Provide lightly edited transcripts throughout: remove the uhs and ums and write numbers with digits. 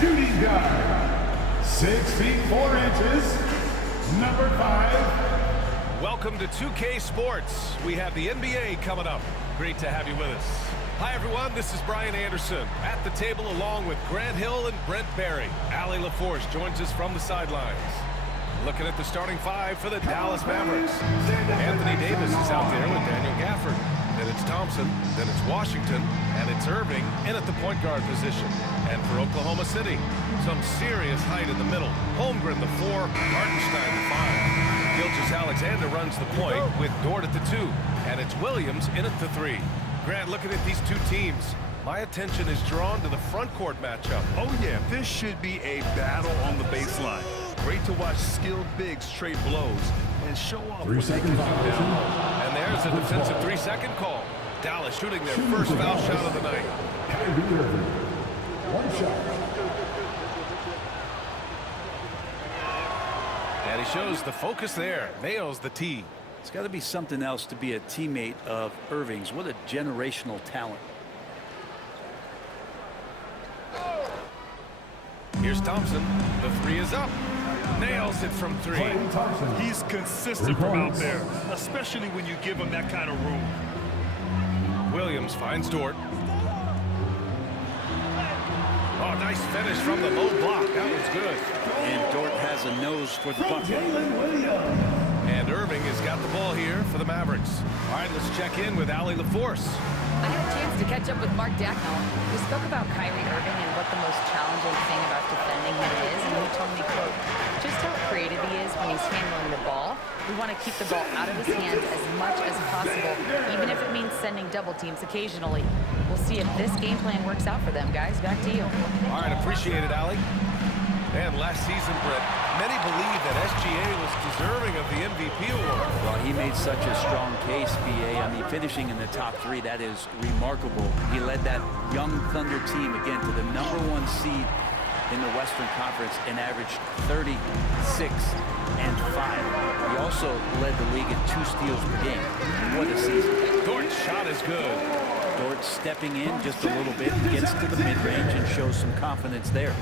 shooting guard, 6 feet 4 inches, number 5. Welcome to 2K Sports. We have the NBA coming up. Great to have you with us. Hi, everyone. This is Brian Anderson at the table along with Grant Hill and Brent Barry. Allie LaForce joins us from the sidelines. Looking at the starting 5 for the Dallas Mavericks. Anthony Davis is out there with Daniel Gafford. Then it's Thompson, then it's Washington, and it's Irving in at the point guard position. And for Oklahoma City, some serious height in the middle. Holmgren the 4, Hartenstein the 5. Gilgeous-Alexander runs the point with Dort at the 2. And it's Williams in at the 3. Grant, looking at these two teams, my attention is drawn to the front court matchup. Oh yeah, this should be a battle on the baseline. Great to watch skilled bigs trade blows and show off what they can do now. And there's a defensive 3-second call. Dallas shooting their first foul shot of the night. One shot. And he shows the focus there. Nails the tee. It's got to be something else to be a teammate of Irving's. What a generational talent. Here's Thompson. The 3 is up. Nails it from 3. He's consistent from out there, especially when you give him that kind of room. Williams finds Dort. Oh, nice finish from the low block. That was good. And Dort has a nose for the bucket. And Irving has got the ball here for the Mavericks. All right, let's check in with Allie LaForce. I had a chance to catch up with Mark Dacknell. We spoke about Kyrie Irving and what the most challenging thing about defending him is, and he told me, quote, just how creative he is when he's handling the ball. We want to keep the ball out of his hands as much as possible, even if it means sending double teams occasionally. We'll see if this game plan works out for them, guys. Back to you. All right, appreciate it, Allie. And last season, Brett, many believe that SGA was deserving of the MVP award. Well, he made such a strong case, BA. I mean, finishing in the top 3, that is remarkable. He led that young Thunder team, again, to the #1 seed in the Western Conference and averaged 36 and 5. He also led the league in 2 steals per game. What a season. Dort's shot is good. Dort stepping in just a little bit, gets to the mid-range and shows some confidence there.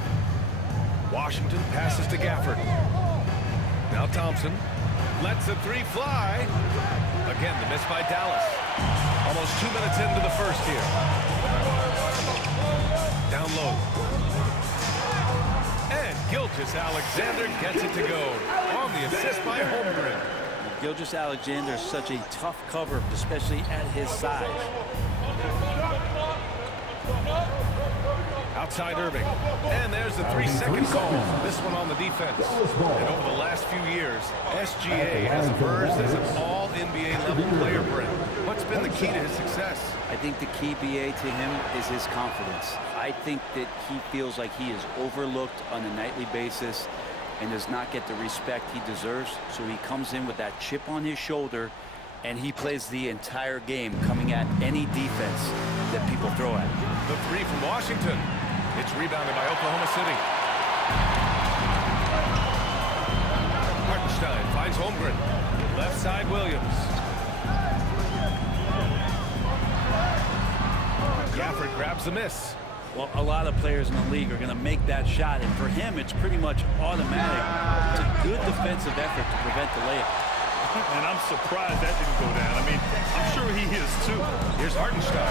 Washington passes to Gafford. Now Thompson lets the 3 fly. Again, the miss by Dallas. Almost 2 minutes into the first here. Down low. And Gilgeous-Alexander gets it to go on the assist by Holmgren. Gilgeous-Alexander is such a tough cover, especially at his size. Outside Irving. And there's the 3-second call. This one on the defense. And over the last few years, SGA has emerged as an all-NBA level player, Brent. What's been the key to his success? I think the key, BA, to him is his confidence. I think that he feels like he is overlooked on a nightly basis and does not get the respect he deserves. So he comes in with that chip on his shoulder, and he plays the entire game, coming at any defense that people throw at him. The 3 from Washington. It's rebounded by Oklahoma City. Hartenstein finds Holmgren. Left side Williams. Gafford grabs the miss. Well, a lot of players in the league are going to make that shot, and for him, it's pretty much automatic. It's a good defensive effort to prevent the layup. And I'm surprised that didn't go down. I mean, I'm sure he is too. Here's Hartenstein.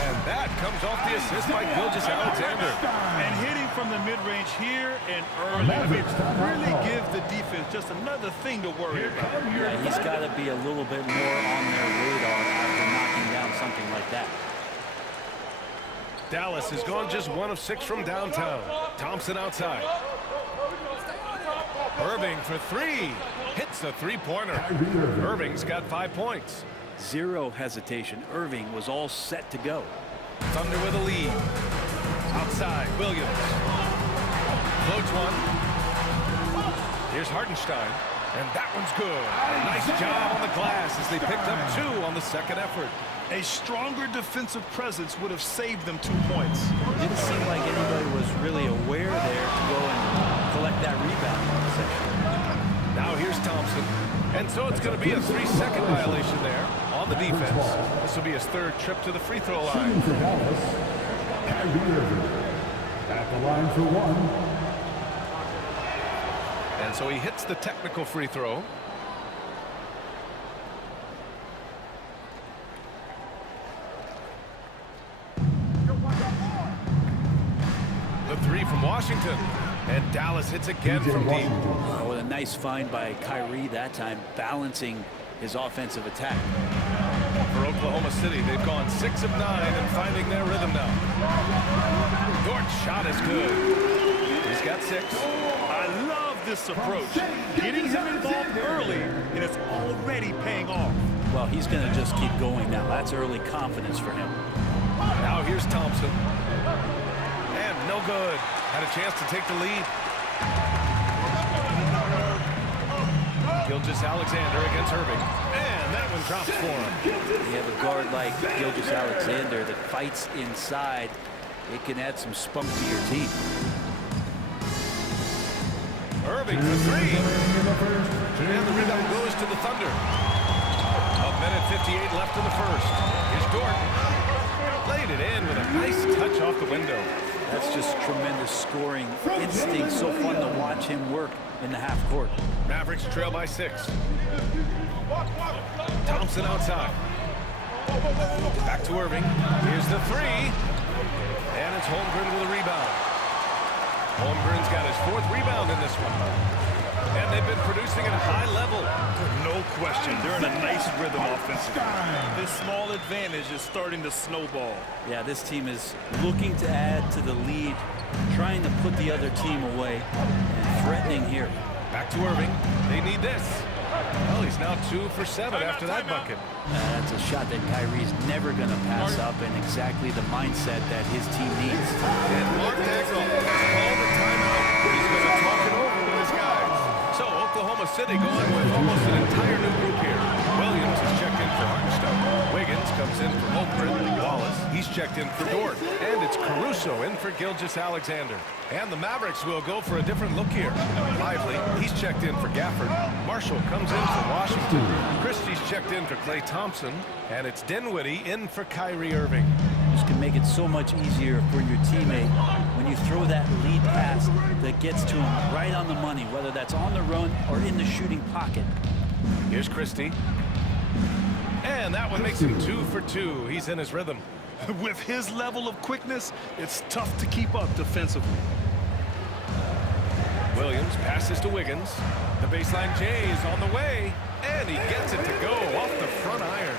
And that comes off the assist by Gilgeous-Alexander. And hitting from the mid-range here and early. I mean, really give the defense just another thing to worry about. Yeah, he's got to be a little bit more on their radar after knocking down something like that. Dallas has gone just 1 of 6 from downtown. Thompson outside. Irving for 3. Hits a 3-pointer. Irving's got 5 points. Zero hesitation. Irving was all set to go. Thunder with a lead. Outside, Williams. Floats one. Here's Hartenstein. And that one's good. Nice job on the glass as they picked up 2 on the second effort. A stronger defensive presence would have saved them 2 points. Didn't seem like anybody was really aware there to go and collect that rebound. Now here's Thompson. And so it's going to be a 3-second violation there on the defense. This will be his 3rd trip to the free throw line. At the line for one. And so he hits the technical free throw. The three from Washington. And Dallas hits again from deep. Oh, a nice find by Kyrie that time, balancing his offensive attack. For Oklahoma City, they've gone 6 of 9 and finding their rhythm now. Dort's shot is good. He's got 6. I love this approach. Getting him involved early, and it's already paying off. Well, he's going to just keep going now. That's early confidence for him. Now here's Thompson. And no good. Had a chance to take the lead. Gilgeous-Alexander against Irving. And that one drops for him. You have a guard like Gilgeous-Alexander that fights inside. It can add some spunk to your team. Irving for 3. And the rebound goes to the Thunder. 1:58 left in the first. Here's Dort. Played it in with a nice touch off the window. That's just tremendous scoring instinct. So fun to watch him work in the half court. Mavericks trail by 6. Thompson outside. Back to Irving. Here's the 3. And it's Holmgren with a rebound. Holmgren's got his 4th rebound in this one. And they've been producing at a high level. No question. They're in a nice rhythm offensively. This small advantage is starting to snowball. Yeah, this team is looking to add to the lead, trying to put the other team away, and threatening here. Back to Irving. They need this. Well, he's now 2 for 7 after that bucket. That's a shot that Kyrie's never going to pass up, and exactly the mindset that his team needs. And Mark Dagnall has called the timeout. He's going to talk it over with his guys. So Oklahoma City going with almost an entire new group here. Williams is checked in for Hartenstein. Wiggins comes in for Holmgren. Wallace, he's checked in for Dort. And it's Caruso in for Gilgeous-Alexander. And the Mavericks will go for a different look here. Lively, he's checked in for Gafford. Marshall comes in for Washington. Christie's checked in for Klay Thompson. And it's Dinwiddie in for Kyrie Irving. This can make it so much easier for your teammate when you throw that lead pass that gets to him right on the money, whether that's on the run or in the shooting pocket. Here's Christie. And that one makes him 2 for 2. He's in his rhythm. With his level of quickness, it's tough to keep up defensively. Williams passes to Wiggins. The baseline J is on the way. And he gets it to go off the front iron.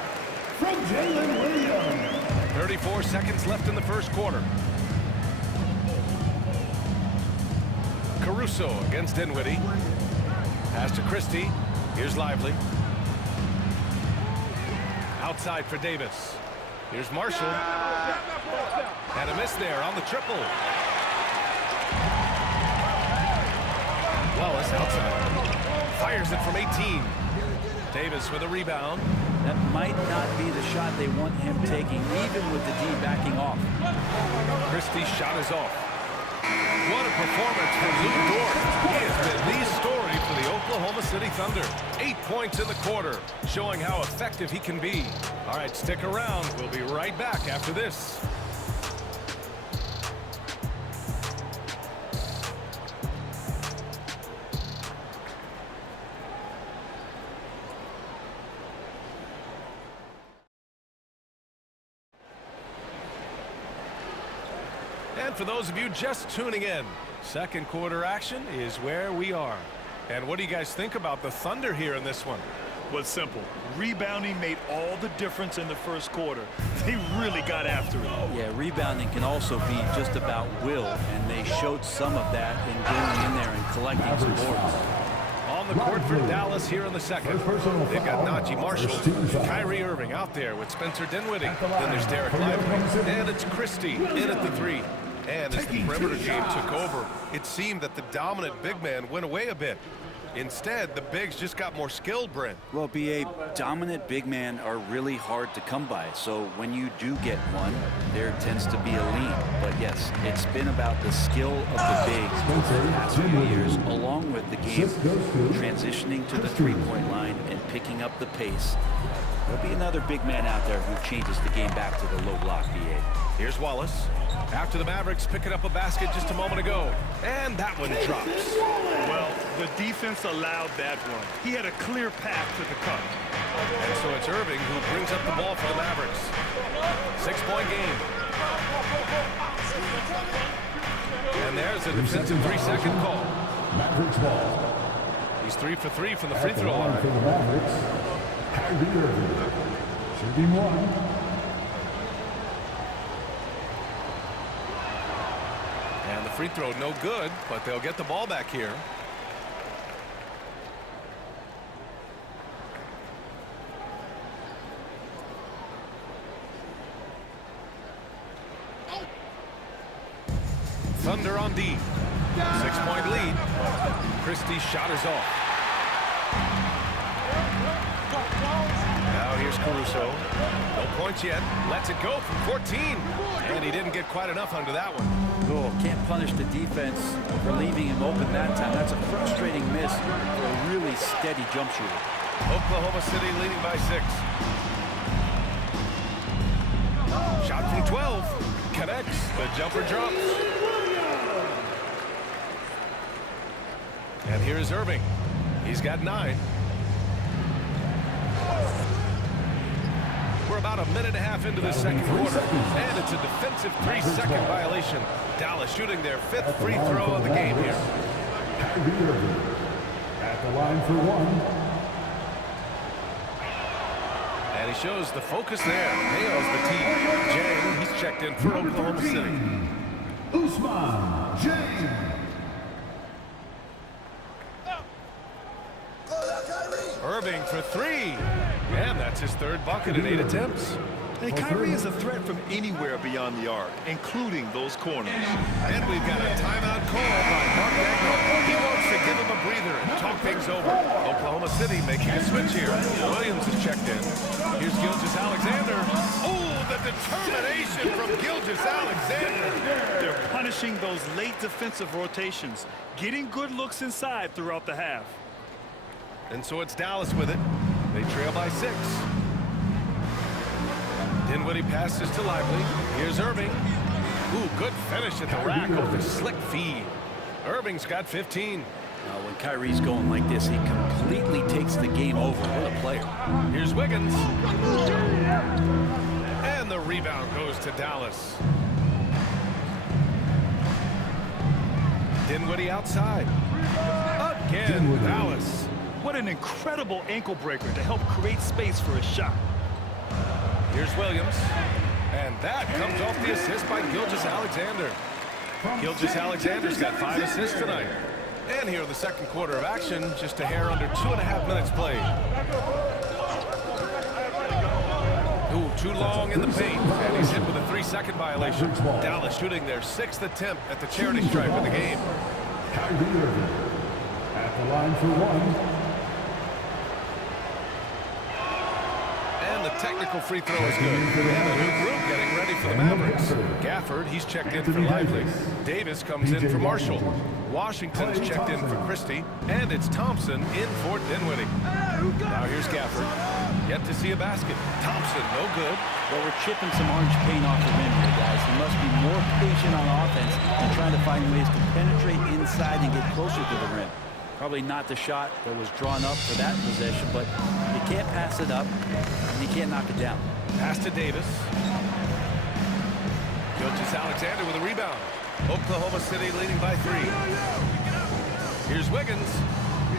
From Jalen Williams. 34 seconds left in the first quarter. Caruso against Dinwiddie. Pass to Christie. Here's Lively. Outside for Davis. Here's Marshall. And a miss there on the triple. Wallace outside. Fires it from 18. Davis with a rebound. That might not be the shot they want him taking, even with the D backing off. Christie's shot is off. What a performance for Lou Dort. He has been the story for the Oklahoma City Thunder. 8 points in the quarter, showing how effective he can be. All right, stick around. We'll be right back after this. And for those of you just tuning in, second quarter action is where we are. And what do you guys think about the Thunder here in this one? Well, it's simple. Rebounding made all the difference in the first quarter. They really got after it. Yeah, rebounding can also be just about will, and they showed some of that in going in there and collecting some boards. On the court for Dallas here in the second. They've got Najee Marshall, Kyrie Irving out there with Spencer Dinwiddie. Then there's Derek Lively, and it's Christie in at the 3. And as the perimeter game took over, it seemed that the dominant big man went away a bit. Instead, the bigs just got more skilled, Brent. Well, B.A., dominant big men are really hard to come by. So when you do get one, there tends to be a lean. But yes, it's been about the skill of the bigs over the past few years, along with the game transitioning to the three-point line and picking up the pace. There'll be another big man out there who changes the game back to the low block, B.A. Here's Wallace. After the Mavericks picking up a basket just a moment ago. And that one drops. Well, the defense allowed that one. He had a clear path to the cup. And so it's Irving who brings up the ball for the Mavericks. 6-point game. And there's a defensive 3-second call. Mavericks ball. He's 3 for 3 from the free At the throw line line. for the Mavericks, Kyrie Irving. Shooting one. And the free throw no good, but they'll get the ball back here. Thunder on D. 6-point lead. Christie's shot is off. Now here's Caruso. No points yet. Lets it go from 14. And he didn't get quite enough under that one. Oh, can't punish the defense for leaving him open that time. That's a frustrating miss for a really steady jump shooter. Oklahoma City leading by 6. Shot from 12. Connects. The jumper drops. And here's Irving. He's got 9. We're about a minute and a half into the second quarter. And it's a defensive 3-second violation. Dallas shooting their 5th free throw of the game here. Kyrie Irving. At the line for one. And he shows the focus there. Nails the tee. Jang, he's checked in for Oklahoma City. Usman Jang. Irving for 3. And that's his 3rd bucket in 8 attempts. And Kyrie is a threat from anywhere beyond the arc, including those corners. And we've got a timeout call by Mark Dagnall. He wants to give him a breather and talk things over. Oklahoma City making a switch here. Williams is checked in. Here's Gilgeous-Alexander. Oh, the determination from Gilgeous-Alexander. They're punishing those late defensive rotations, getting good looks inside throughout the half. And so it's Dallas with it. They trail by 6. Dinwiddie passes to Lively. Here's Irving. Ooh, good finish at the rack with a slick feed. Irving's got 15. When Kyrie's going like this, he completely takes the game over. What a player. Here's Wiggins. And the rebound goes to Dallas. Dinwiddie outside. Again, Dallas. What an incredible ankle breaker to help create space for a shot. Here's Williams. And that comes off the assist by Gilgeous-Alexander. Gilgeous-Alexander's got 5 assists tonight. And here in the second quarter of action, just a hair under 2.5 minutes played. Ooh, too long in the paint. And he's hit with a 3-second violation. Dallas shooting their 6th attempt at the charity stripe of the game. Kyrie Irving. At the line for one. And the technical free throw is good. And a new group getting ready for the Mavericks. Gafford, he's checked in for Lively. Davis comes in for Marshall. Washington's checked in for Christie. And it's Thompson in for Dinwiddie. Now here's Gafford. Yet to see a basket. Thompson, no good. Well, we're chipping some orange paint off the rim here, guys. He must be more patient on offense and trying to find ways to penetrate inside and get closer to the rim. Probably not the shot that was drawn up for that possession, but you can't pass it up, and you can't knock it down. Pass to Davis. Gilgeous-Alexander with a rebound. Oklahoma City leading by 3. Here's Wiggins.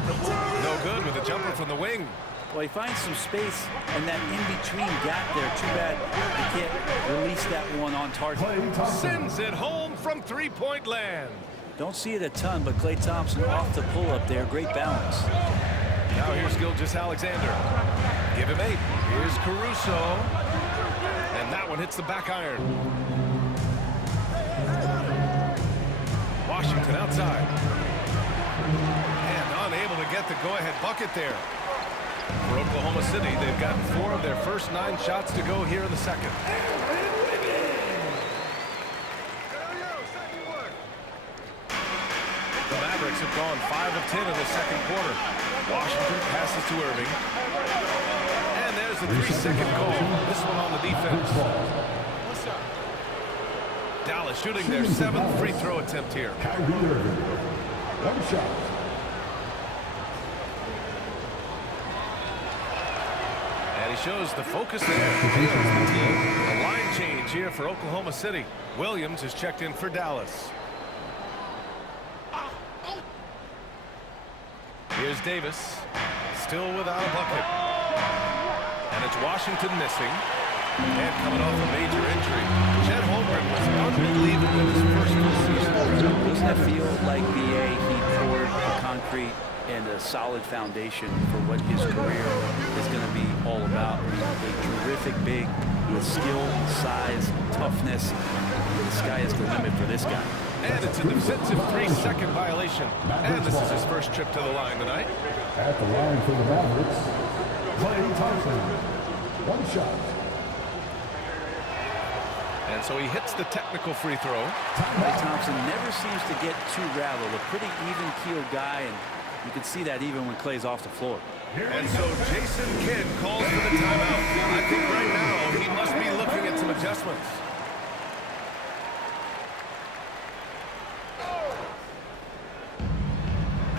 No good with a jumper from the wing. Well, he finds some space in that in-between gap there. Too bad he can't release that one on target. Sends it home from 3-point land. Don't see it a ton, but Klay Thompson off the pull-up there. Great balance. Now here's Gilgeous-Alexander. Give him 8. Here's Caruso. And that one hits the back iron. Washington outside. And unable to get the go-ahead bucket there. For Oklahoma City, they've gotten 4 of their first 9 shots to go here in the second. The Mavericks have gone 5 of 10 in the second quarter. Washington passes to Irving. And there's the 3-second call. This one on the defense. Dallas shooting their 7th free throw attempt here. Kyrie Irving. One shot. And he shows the focus there. Tails the team. A line change here for Oklahoma City. Williams is checked in for Dallas. Here's Davis. Still without a bucket. And it's Washington missing. And coming off a major injury. Chet Holmgren was unbelievable in his first full season. Doesn't that feel like BA? He poured the concrete and a solid foundation for what his career is going to be all about. A terrific big with skill, size, toughness. The sky is the limit for this guy. And it's a defensive 3-second violation. And this is his first trip to the line tonight. At the line for the Mavericks, Klay Thompson. One shot. And so he hits the technical free throw. Klay Thompson never seems to get too rattled. A pretty even-keeled guy, and you can see that even when Klay's off the floor. And so Jason Kidd calls for the timeout. I think right now he must be looking at some adjustments.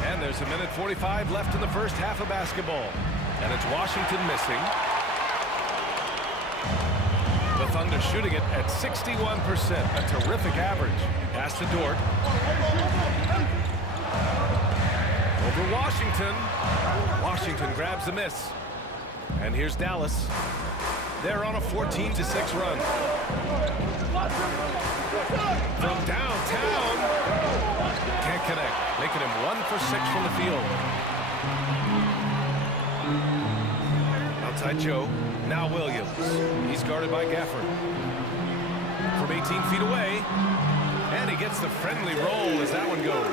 And there's a minute 45 left in the first half of basketball. And it's Washington missing. The Thunder shooting it at 61%, a terrific average. Pass to Dort. Over Washington. Washington grabs the miss. And here's Dallas. They're on a 14-6 run. From downtown. Can't connect. Making him 1 for 6 from the field. Outside Joe. Now Williams. He's guarded by Gafford. From 18 feet away. And he gets the friendly roll as that one goes.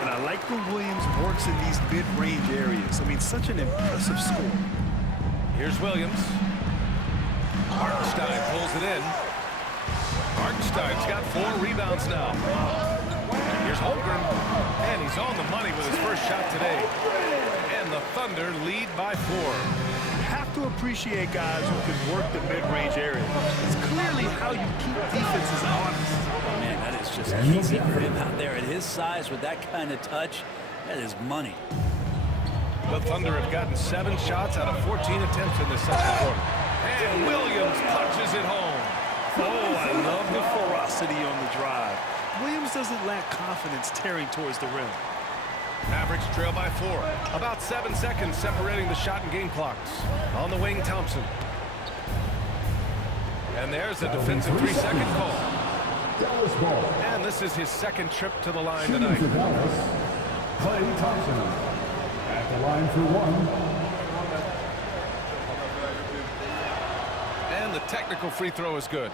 And I like when Williams works in these mid-range areas. I mean, such an impressive score. Here's Williams. Hartenstein pulls it in. Hartenstein's got 4 rebounds now. Here's Holmgren. And he's on the money with his first shot today. And the Thunder lead by 4. Have to appreciate guys who can work the mid-range area. It's clearly how you keep defenses honest. Man, that is just easy for him out there at his size with that kind of touch. That is money. The Thunder have gotten 7 shots out of 14 attempts in the second quarter. And Williams punches it home. Oh, I love the ferocity on the drive. Williams doesn't lack confidence tearing towards the rim. Mavericks trail by 4. About 7 seconds separating the shot and game clocks. On the wing, Thompson. And there's a defensive 3-second call. Dallas ball. And this is his second trip to the line Shooting tonight. for Dallas, Klay Thompson. At the line for 1. And the technical free throw is good.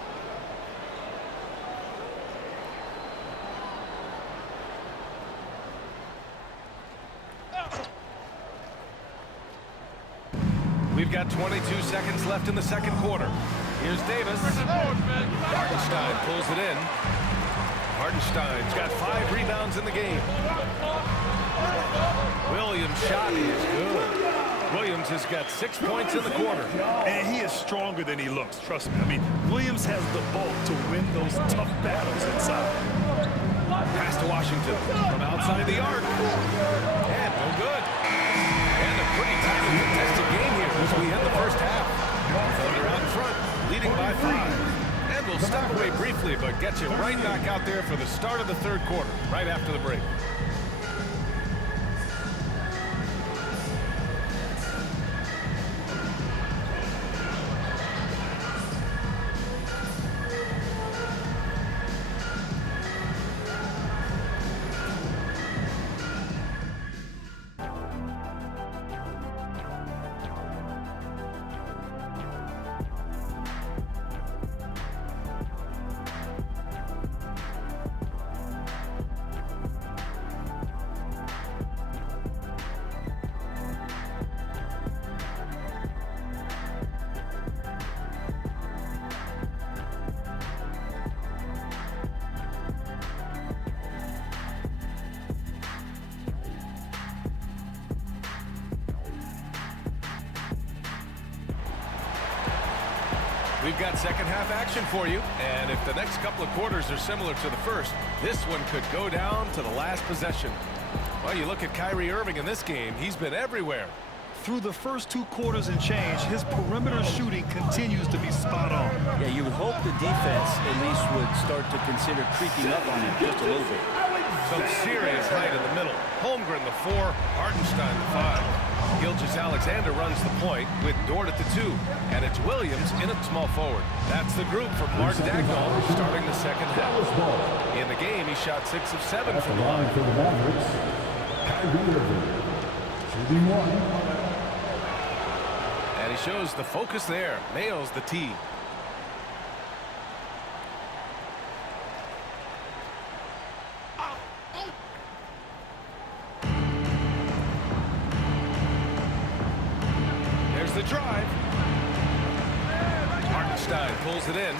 We've got 22 seconds left in the second quarter. Here's Davis. Hartenstein pulls it in. Hartenstein's got 5 rebounds in the game. Williams' shot is good. Williams has got 6 points in the quarter. And he is stronger than he looks, trust me. I mean, Williams has the bulk to win those tough battles inside. Pass to Washington from outside the arc. And no good. And a pretty tightly contested game here as we end the first half. Thunder out in front, leading by 5. And we'll step away briefly, but get you right back out there for the start of the third quarter, right after the break. We've got second half action for you, and if the next couple of quarters are similar to the first, this one could go down to the last possession. Well, you look at Kyrie Irving in this game, he's been everywhere. Through the first 2 quarters and change, his perimeter shooting continues to be spot on. Yeah, you would hope the defense at least would start to consider creeping up on him just a little bit. Some serious height in the middle. Holmgren the 4, Hartenstein the 5. Gilgeous-Alexander runs the point with Dort at the 2, and it's Williams in at small forward. That's the group for Mark Daigneault starting the second half. In the game, he shot 6 of 7 from the line. For the Mavericks, Kyrie Irving, shooting 1. And he shows the focus there. Nails the tee. There's the drive. Hartenstein pulls it in.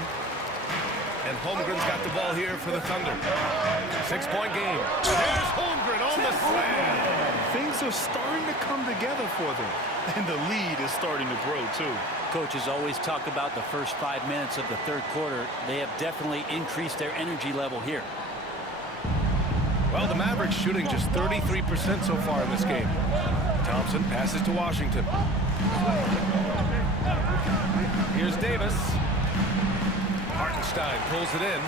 And Holmgren's got the ball here for the Thunder. 6-point game. There's Holmgren on the slam. Things are starting to come together for them, and the lead is starting to grow too. Coaches always talk about the first 5 minutes of the third quarter. They have definitely increased their energy level here. Well, the Mavericks shooting just 33% so far in this game. Thompson passes to Washington. Here's Davis. Hartenstein pulls it in.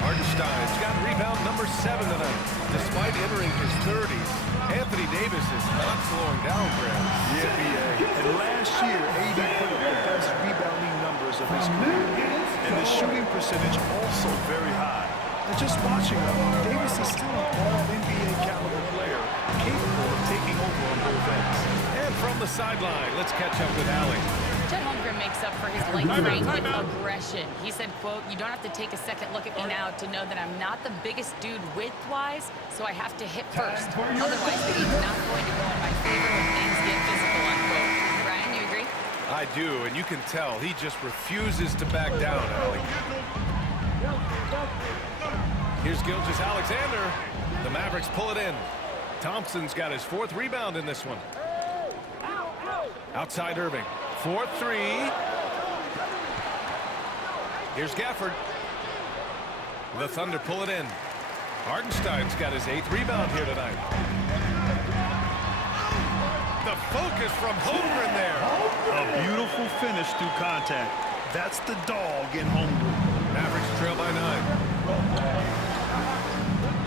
Hartenstein's got rebound number 7 tonight. Despite entering his 30s, Anthony Davis is not slowing down, Graham. Yeah, and last year, AD put up the best rebounding numbers of his career. And the shooting percentage also very high. And just watching him, Davis is still an all-NBA caliber player, capable of taking over on both ends. And from the sideline, let's catch up with Allie. Chet Holmgren makes up for his late-range aggression. He said, quote, "You don't have to take a second look at me now to know that I'm not the biggest dude width-wise, so I have to hit first. Otherwise, the game's not going to go in my favor when things get physical," unquote. Ryan, you agree? I do, and you can tell he just refuses to back down, Allie. Here's Gilgeous-Alexander. The Mavericks pull it in. Thompson's got his 4th rebound in this one. Outside Irving. 4-3. Here's Gafford. The Thunder pull it in. Hartenstein's got his 8th rebound here tonight. The focus from Holmgren there. A beautiful finish through contact. That's the dog in Holmgren. Mavericks trail by 9.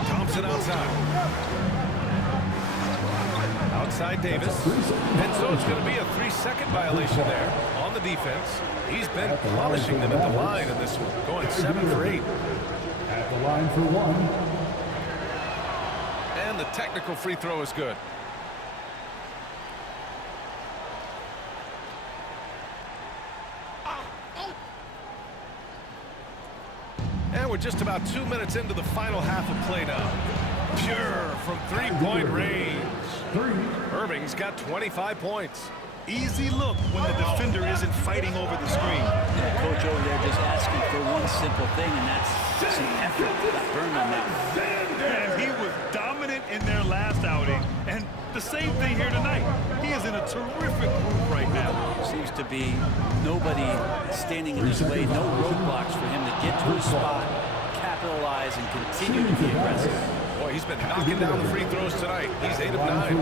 Thompson outside. Outside Davis. And so it's going to be a 3-second violation there on the defense. He's been polishing them at the line in this one, going 7 for 8. At the line for 1. And the technical free throw is good. And we're just about 2 minutes into the final half of play now. Pure from 3-point range. Irving's got 25 points. Easy look when the defender isn't fighting over the screen. Yeah, coach over there just asking for one simple thing, and that's some effort. Got burned on that one. And he was dominant in their last outing, and the same thing here tonight. He is in a terrific group right now. Seems to be nobody standing in his way, no roadblocks for him to get to his spot, capitalize, and continue to be aggressive. Boy, he's been knocking down the free throws tonight. He's 8 of 9.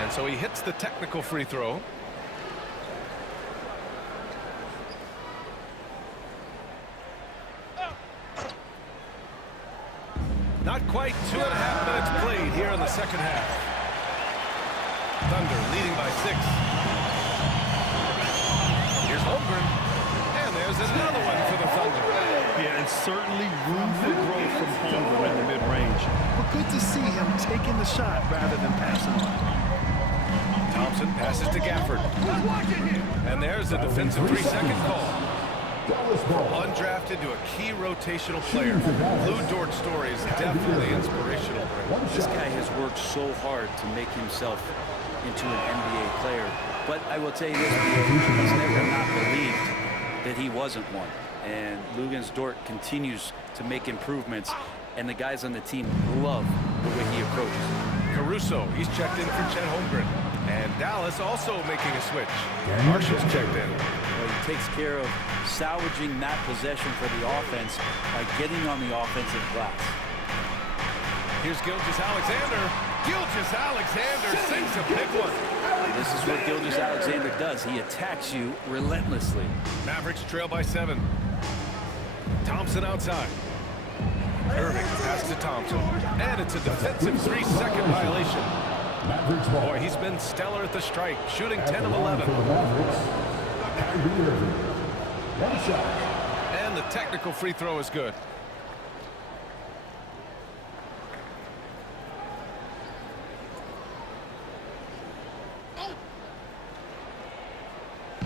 And so he hits the technical free throw. Not quite 2.5 minutes played here in the second half. Thunder leading by 6. Here's Holmgren. And there's another one for the Thunder. Yeah, and certainly room for growth from Holmgren in the mid-range. But good to see him taking the shot rather than passing on. Thompson passes to Gafford. And there's a defensive 3-second call. Undrafted to a key rotational player. Lou Dort's story is definitely inspirational. This guy has worked so hard to make himself into an NBA player. But I will tell you this, he's never not believed that he wasn't one. And Luguentz Dort continues to make improvements, and the guys on the team love the way he approaches. Caruso, he's checked in for Chet Holmgren. And Dallas also making a switch. Marshall's checked in. Well, he takes care of salvaging that possession for the offense by getting on the offensive glass. Here's Gilgeous-Alexander. Gilgeous-Alexander sinks a big one. This is what Gilgeous-Alexander does. He attacks you relentlessly. Mavericks trail by 7. Thompson outside. Irving pass to Thompson. And it's a defensive 3-second violation. Mavericks ball. Boy, he's been stellar at the stripe, shooting At 10 the of line 11. for the Mavericks, Kyrie Irving. One shot. And the technical free throw is good.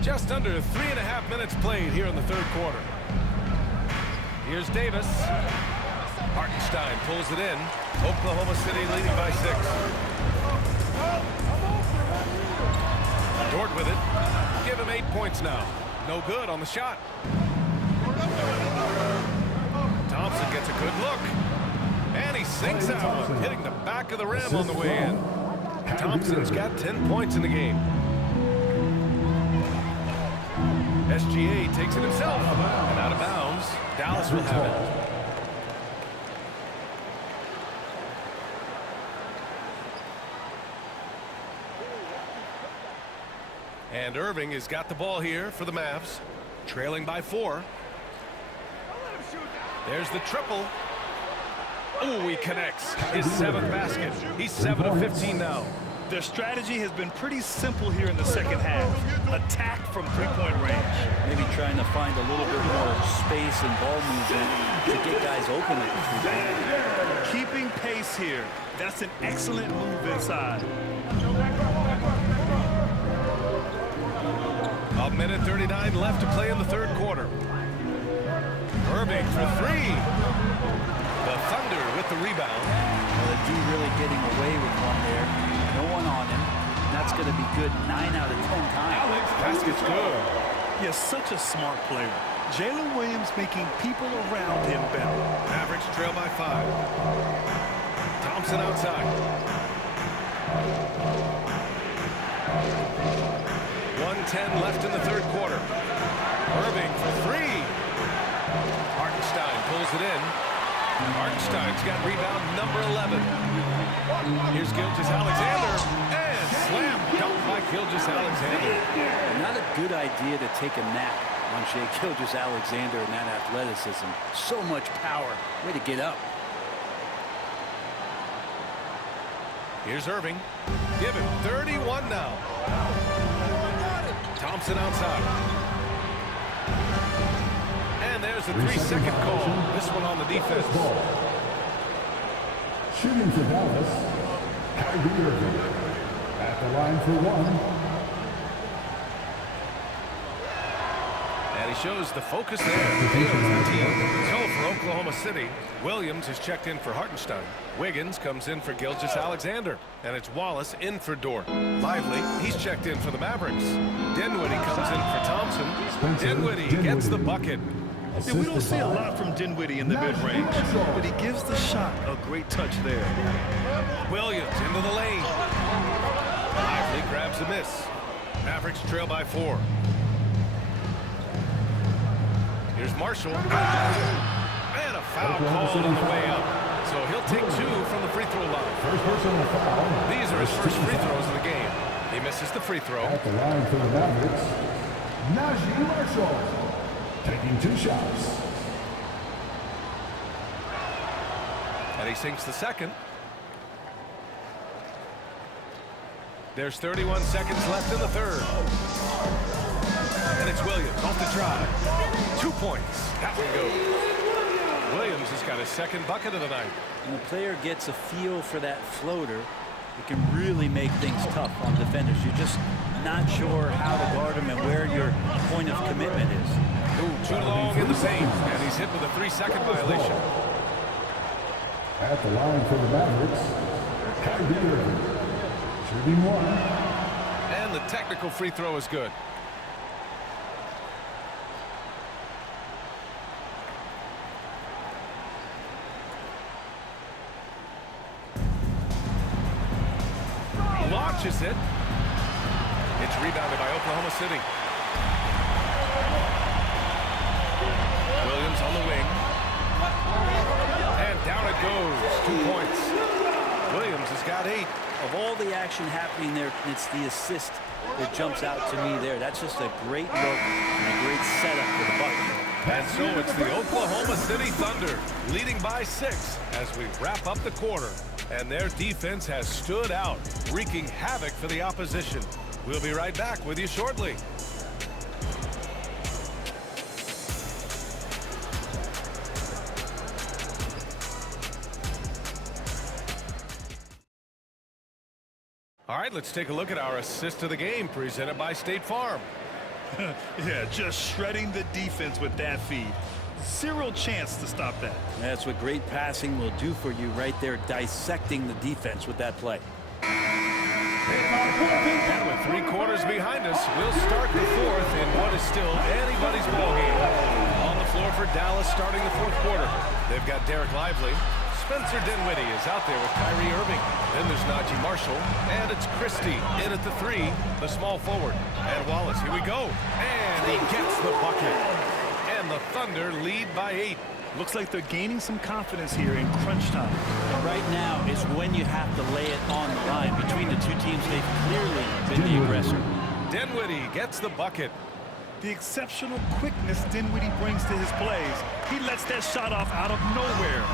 Just under 3.5 minutes played here in the third quarter. Here's Davis. Hartenstein pulls it in. Oklahoma City leading by 6. Dort with it. Give him 8 points now. No good on the shot. Thompson gets a good look. And he sinks that one, hitting the back of the rim on the way in. Thompson's got 10 points in the game. SGA takes it himself. And out of bounds. Dallas will have it. And Irving has got the ball here for the Mavs, trailing by 4. There's the triple. Oh, he connects his 7th basket. He's 7 of 15 now. Their strategy has been pretty simple here in the second half. Attack from three-point range. Maybe trying to find a little bit more space and ball movement to get guys open at the three-point. Keeping pace here. That's an excellent move inside. A minute 39 left to play in the third quarter. Irving for 3. The Thunder with the rebound. Well, the D really getting away with one there. No one on him. And that's going to be good 9 out of 10 times. Basket's good. He's such a smart player. Jalen Williams making people around him better. Mavericks trail by 5. Thompson outside. 1:10 left in the third quarter. Irving for 3. Hartenstein pulls it in. Hartenstein's got rebound number 11. Here's Gilgeous-Alexander. And slam dunk by Gilgeous-Alexander. Not a good idea to take a nap on Shai Gilgeous-Alexander and that athleticism. So much power. Way to get up. Here's Irving. Give him 31 now. Thompson outside. And there's a 3-second call. This one on the defense. Shooting for Dallas, Kyrie Irving. At the line for 1. And he shows the focus there. Fields the team. So for Oklahoma City, Williams is checked in for Hartenstein. Wiggins comes in for Gilgeous-Alexander. And it's Wallace in for Dort. Lively, he's checked in for the Mavericks. Dinwiddie comes in for Thompson. Dinwiddie gets the bucket. Yeah, we don't see a lot from Dinwiddie in the mid-range, but he gives the shot a great touch there. Williams into the lane. Lively grabs a miss. Mavericks trail by 4. Here's Marshall. And a foul called on the way up. So he'll take 2 from the free throw line. First personal foul. These are his first free throws of the game. He misses the free throw. At the line for the Mavericks, Najee Marshall. Taking 2 shots. And he sinks the second. There's 31 seconds left in the third. And it's Williams off the try. 2 points. That one goes. Williams has got his second bucket of the night. When the player gets a feel for that floater, it can really make things tough on defenders. You're just not sure how to guard him and where your point of commitment is. Ooh, too long in the paint. And he's hit with a 3-second violation. At the line for the Mavericks, Kyrie Irving. Shooting 1. And the technical free throw is good. Launches it. It's rebounded by Oklahoma City. Williams on the wing. And down it goes. 2 points. Williams has got 8. Of all the action happening there, it's the assist that jumps out to me there. That's just a great look and a great setup for the bucket. And so it's the Oklahoma City Thunder leading by 6 as we wrap up the quarter. And their defense has stood out, wreaking havoc for the opposition. We'll be right back with you shortly. All right, let's take a look at our assist of the game presented by State Farm. Yeah, just shredding the defense with that feed. Zero chance to stop that. That's what great passing will do for you right there, dissecting the defense with that play. And with 3 quarters behind us, we'll start the 4th in what is still anybody's ballgame. On the floor for Dallas starting the 4th quarter. They've got Derek Lively. Spencer Dinwiddie is out there with Kyrie Irving. Then there's Najee Marshall. And it's Christie in at the 3, the small forward. And Wallace, here we go. And he gets the bucket. And the Thunder lead by 8. Looks like they're gaining some confidence here in crunch time. Right now is when you have to lay it on the line. Between the two teams, they've clearly been the aggressor. Dinwiddie gets the bucket. The exceptional quickness Dinwiddie brings to his plays. He lets that shot off out of nowhere.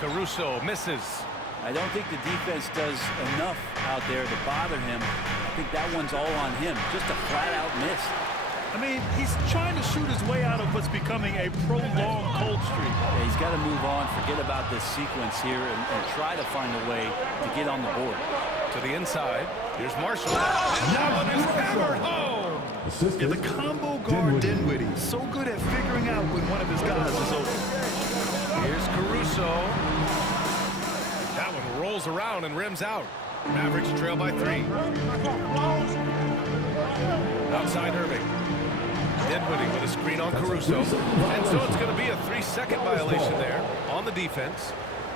Caruso misses. I don't think the defense does enough out there to bother him. I think that one's all on him. Just a flat-out miss. I mean, he's trying to shoot his way out of what's becoming a prolonged cold streak. Yeah, he's got to move on, forget about this sequence here, and try to find a way to get on the board. To the inside. Here's Marshall. And that one is hammered home. Yeah, the combo guard Dinwiddie, so good at figuring out when one of his guys is open. Here's Caruso. That one rolls around and rims out. Mavericks trail by 3. Outside Irving. Dinwiddie with a screen on Caruso. And so it's going to be a 3-second violation there on the defense.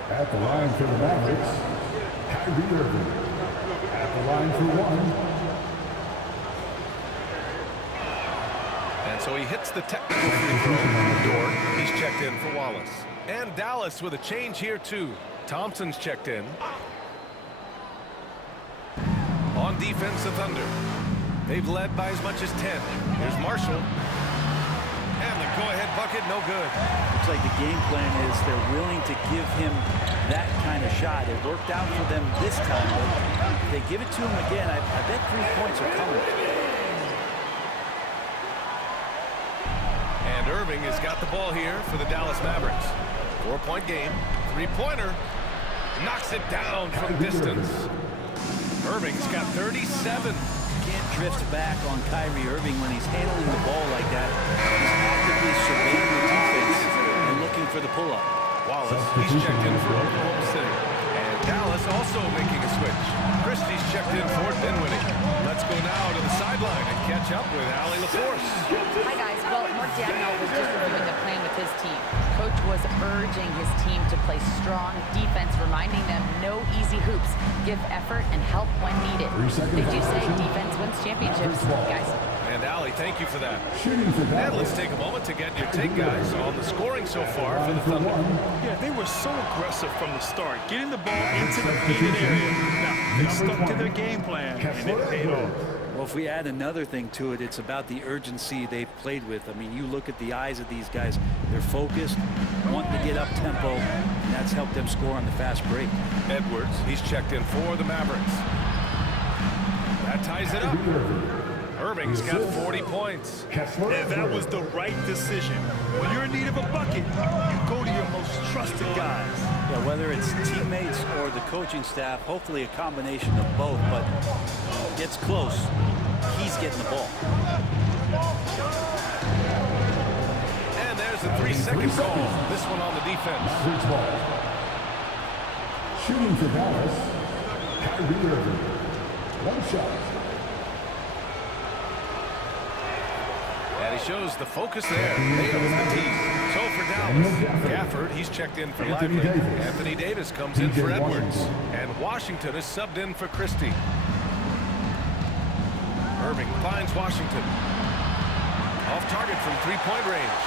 At the line for the Mavericks, Kyrie Irving. At the line for 1. And so he hits the technical free throw on the door. He's checked in for Wallace. And Dallas with a change here too. Thompson's checked in. On defense, the Thunder. They've led by as much as 10. Here's Marshall. And the go-ahead bucket, no good. Looks like the game plan is they're willing to give him that kind of shot. It worked out for them this time, but if they give it to him again, I bet 3 points are coming. And Irving has got the ball here for the Dallas Mavericks. 4-point game. 3-pointer. Knocks it down from distance. Irving's got 37. Can't drift back on Kyrie Irving when he's handling the ball like that. He's actively surveying the defense and looking for the pull-up. Wallace, he's checked in for Oklahoma City. And Dallas also making a switch. Christie's checked in for Dinwiddie. Let's go now to the sideline and catch up with Allie LaForce. Hi, guys. Well, Mark Dagnall was just reviewing the plan with his team. Coach was urging his team to play strong defense, reminding them no easy hoops, give effort, and help when needed. They do say defense wins championships, guys. And Allie, thank you for that. Shooting for that. And let's take a moment to get your take, guys, on the scoring so far for the Thunder. Yeah, they were so aggressive from the start, getting the ball into the painted area. Now, they stuck to their game plan, and it paid off. Well, if we add another thing to it, it's about the urgency they've played with. I mean, you look at the eyes of these guys. They're focused, wanting to get up tempo, and that's helped them score on the fast break. Edwards, he's checked in for the Mavericks. That ties it up. Irving's got 40 points. And that was the right decision. When you're in need of a bucket, you go to your most trusted guys. Yeah, whether it's teammates or the coaching staff, hopefully a combination of both, but gets close. He's getting the ball. And there's a 3-second call. This one on the defense. Shooting for Dallas, Kyrie Irving. 1 shot. And he shows the focus there. Nails the tee. So for Dallas, Gafford, he's checked in for Lively. Anthony Davis comes in for Edwards. And Washington is subbed in for Christie. Irving finds Washington. Off target from three-point range.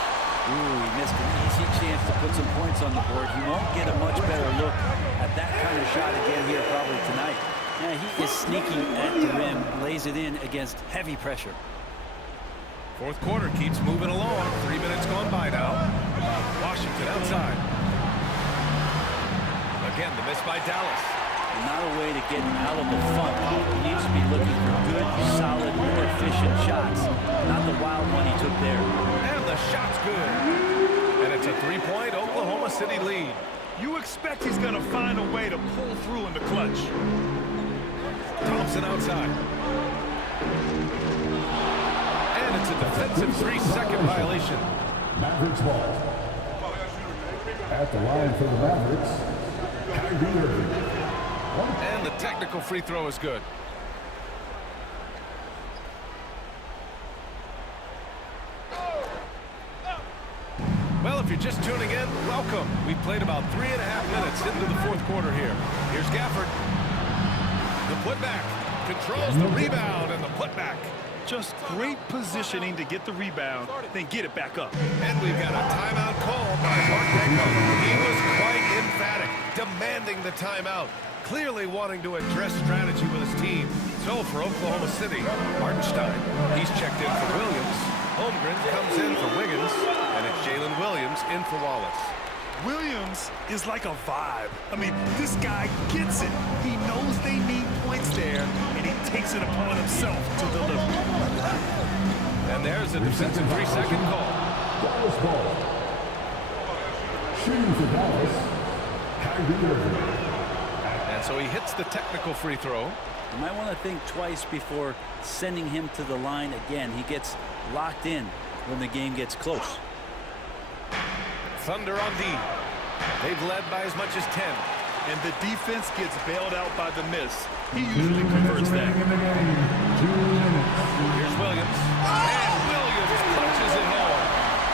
Ooh, he missed an easy chance to put some points on the board. He won't get a much better look at that kind of shot again here probably tonight. Yeah, he is sneaky at the rim, lays it in against heavy pressure. Fourth quarter keeps moving along. 3 minutes gone by now. Washington outside. Again, the miss by Dallas. Not a way to get out of the funk. He needs to be looking for good, solid, more efficient shots. Not the wild one he took there. And the shot's good. And it's a three-point Oklahoma City lead. You expect he's going to find a way to pull through in the clutch. Thompson outside. And it's a defensive 3-second violation. Mavericks ball. At the line for the Mavericks, Kyrie Irving. And the technical free throw is good. Well, if you're just tuning in, welcome. We've played about 3.5 minutes into the fourth quarter here. Here's Gafford. The putback. Controls the rebound and the putback. Just great positioning to get the rebound, then get it back up. And we've got a timeout call by Mark Daigneault. He was quite emphatic, demanding the timeout, clearly wanting to address strategy with his team. So for Oklahoma City, Hartenstein, he's checked in for Williams. Holmgren comes in for Wiggins, and it's Jalen Williams in for Wallace. Williams is like a vibe. I mean, this guy gets it. He knows they need points there, and he takes it upon himself to deliver. And there's a defensive 3-second call. Dallas ball. Shooting for Dallas, Kyrie Irving. And so he hits the technical free throw. You might want to think twice before sending him to the line again. He gets locked in when the game gets close. Thunder on D. They've led by as much as 10. And the defense gets bailed out by the miss. He usually converts that. Here's Williams. And Williams punches it home.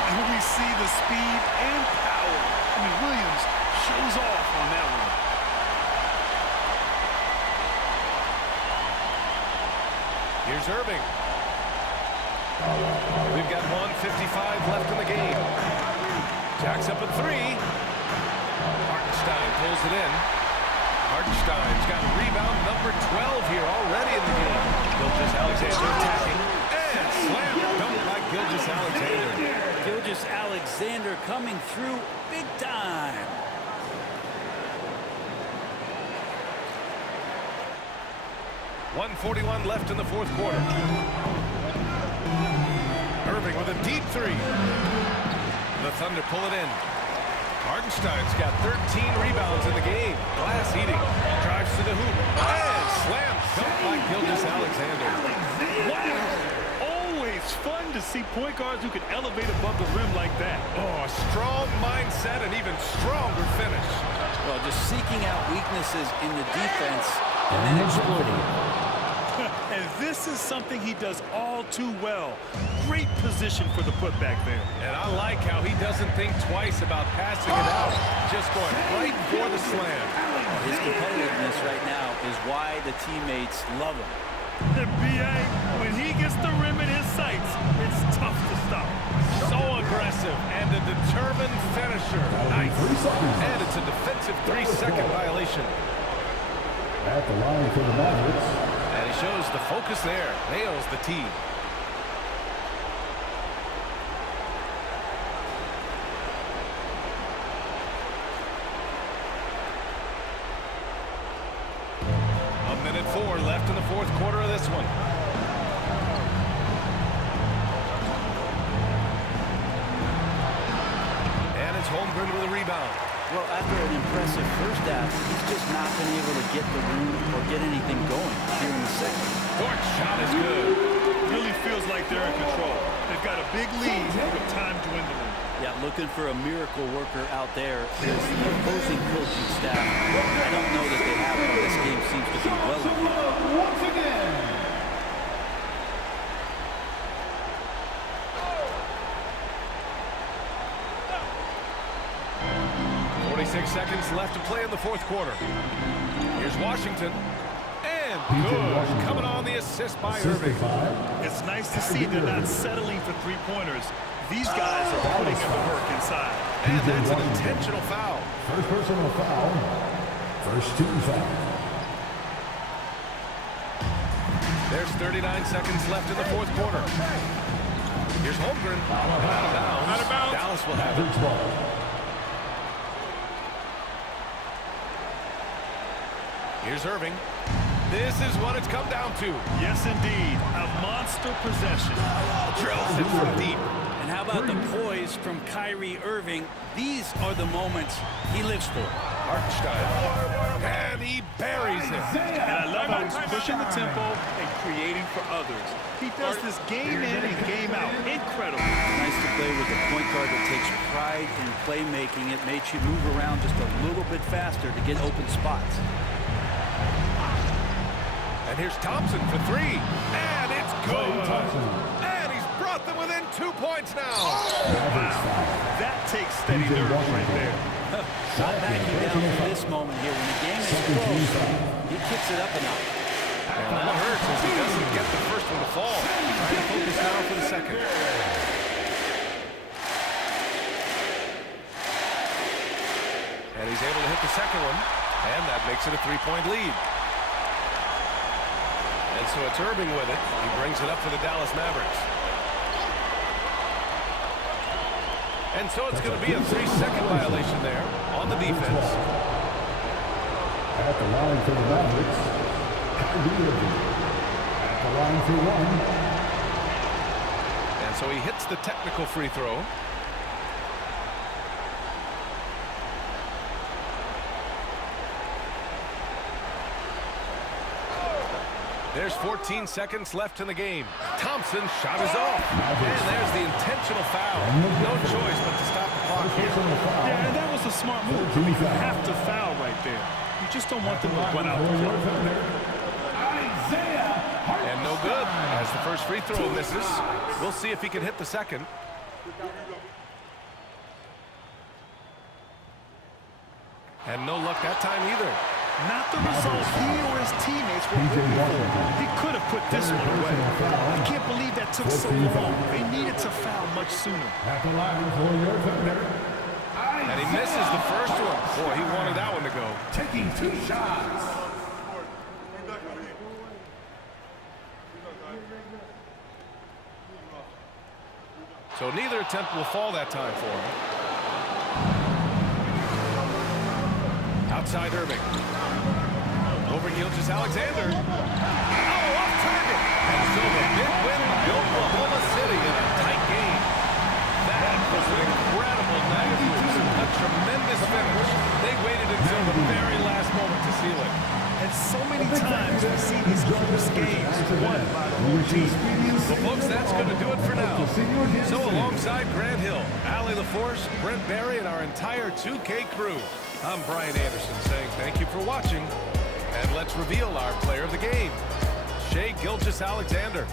And we see the speed and power. I mean, Williams shows off on that one. Here's Irving. We've got 1:55 left in the game. Jacks up at 3. Hartenstein pulls it in. Hartenstein's got rebound number 12 here already in the game. Gilgeous-Alexander attacking. And slam dunk by Gilgeous-Alexander. Gilgeous-Alexander coming through big time. .141 left in the fourth quarter. Irving with a deep 3. The Thunder pull it in. Hartenstein's got 13 rebounds in the game. Glass eating. Drives to the hoop. And slam dunk by Gilgeous-Alexander. Wow! Always fun to see point guards who can elevate above the rim like that. Oh, a strong mindset and even stronger finish. Well, just seeking out weaknesses in the defense and then exploiting it. And this is something he does all too well. Great position for the putback there. And I like how he doesn't think twice about passing it out. Just going right for the slam. His competitiveness right now is why the teammates love him. The BA, when he gets the rim in his sights, it's tough to stop. So aggressive and a determined finisher. Nice. And it's a defensive 3-second violation. At the line for the Mavericks. And he shows the focus there. Nails the tee. Minute 4 left in the fourth quarter of this one. And it's Holmgren with a rebound. Well, after an impressive first half, he's just not been able to get the room or get anything going here in the second. Thornton's shot is good. Really feels like they're in control. They've got a big lead with time dwindling. Yeah, looking for a miracle worker out there is the opposing coaching staff. I don't know that they have one. This game seems to be well. Once again. 46 seconds left to play in the fourth quarter. Here's Washington. And And good. Coming on the assist by Irving. It's nice to see they're not settling for three-pointers. These guys are putting in the work inside. And that's an intentional foul. First personal foul. First team foul. There's 39 seconds left in the fourth quarter. Here's Holmgren. Out of bounds. Dallas will have it. Here's Irving. This is what it's come down to. Yes, indeed. A monster possession. Drills it from deep. And how about the poise from Kyrie Irving? These are the moments he lives for. Hartenstein. And he buries it. And I love how he's pushing the tempo and creating for others. He does this game in and game out. Incredible. Nice to play with a point guard that takes pride in playmaking. It makes you move around just a little bit faster to get open spots. And here's Thompson for three. And it's good. And he's brought them within 2 points now. Wow. That takes steady nerves right there. Not backing down for this moment here. When the game is close, he kicks it up a notch. And that hurts as he doesn't get the first one to fall. He's trying to focus now for the second. And he's able to hit the second one. And that makes it a 3-point lead. And so it's Irving with it. He brings it up for the Dallas Mavericks. And so it's going to be a 3-second violation there on the defense. At the line for the Mavericks, Kyrie Irving. At the line for one. And so he hits the technical free throw. There's 14 seconds left in the game. Thompson's shot is off. And there's the intentional foul. No choice but to stop the clock here. Yeah, and that was a smart move. I mean, you have to foul right there. You just don't want them to run out the clock. And no good as the first free throw misses. We'll see if he can hit the second. And no luck that time either. Not the result he or his teammates were hoping for. He could have put this one away. I can't believe that took so long. They needed to foul much sooner. At the line for your thunder. And he misses the first one. Boy, he wanted that one to go. Taking 2 shots. So neither attempt will fall that time for him. Outside Irving. Over Gilgeous-Alexander. Oh, off target. And so the big win by Oklahoma City in a tight game. That was an incredible night of hoops. A tremendous finish. They waited until the very last moment to seal it. And so many times we see these close games won by the whole team. Well, folks, that's going to do it for now. So alongside Grant Hill, Allie LaForce, Brent Barry, and our entire 2K crew, I'm Brian Anderson saying thank you for watching. And let's reveal our player of the game, Shai Gilgeous-Alexander.